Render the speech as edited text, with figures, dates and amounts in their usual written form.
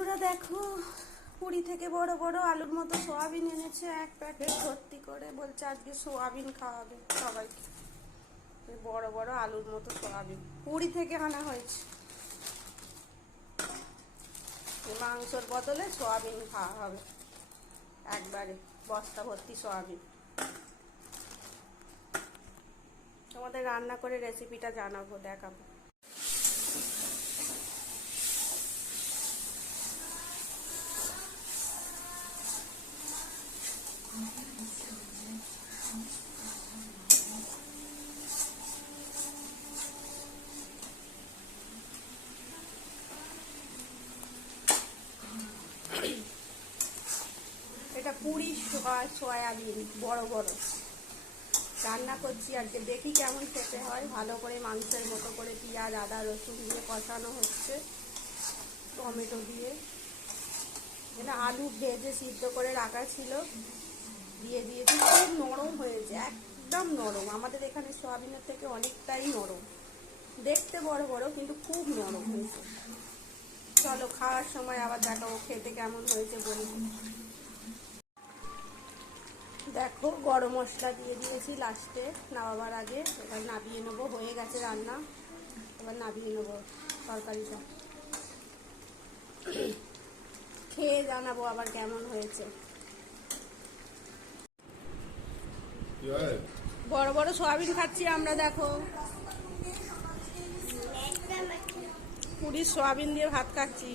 বন্ধুরা দেখো, পুরী থেকে বড় বড় আলুর মতো সোয়াবিন এনেছে এক প্যাকেট ভর্তি করে। বলছে আজকে সোয়াবিন খাওয়াবে সবাইকে। বড় বড় আলুর মতো সোয়াবিন পুরী থেকে আনা হয়েছে। মাংসর বদলে সোয়াবিন খাওয়া হবে, একবারে বস্তা ভর্তি সোয়াবিন। তোমাদের রান্না করে রেসিপিটা জানাবো, দেখাবো। এটা পুরি সয়াবিন বড় বড় রান্না করছি আজকে, দেখি কেমন খেতে হয়। ভালো করে মাংসের মতো করে পেঁয়াজ আদা রসুন দিয়ে কষানো হচ্ছে, টমেটো দিয়ে। এটা আলু ভেজে সিদ্ধ করে রাখা ছিল, দিয়ে দিয়েছি। খুব নরম হয়েছে, একদম নরম। আমাদের এখানে সয়াবিনের থেকে অনেকটাই নরম, দেখতে বড় বড় কিন্তু খুব নরম হয়েছে। চলো খাওয়ার সময় আবার দেখাবো খেতে কেমন হয়েছে বলবো। দেখো গরম মশলা দিয়ে দিয়েছি লাস্টে নামাবার আগে। এবার নাবিয়ে নেবো, হয়ে গেছে রান্না। এবার নাবিয়ে নেবো তরকারিটা, খেয়ে জানাবো আবার কেমন হয়েছে। বড় বড় সোয়াবিন খাচ্ছি আমরা, দেখো পুরীর সোয়াবিন দিয়ে ভাত খাচ্ছি।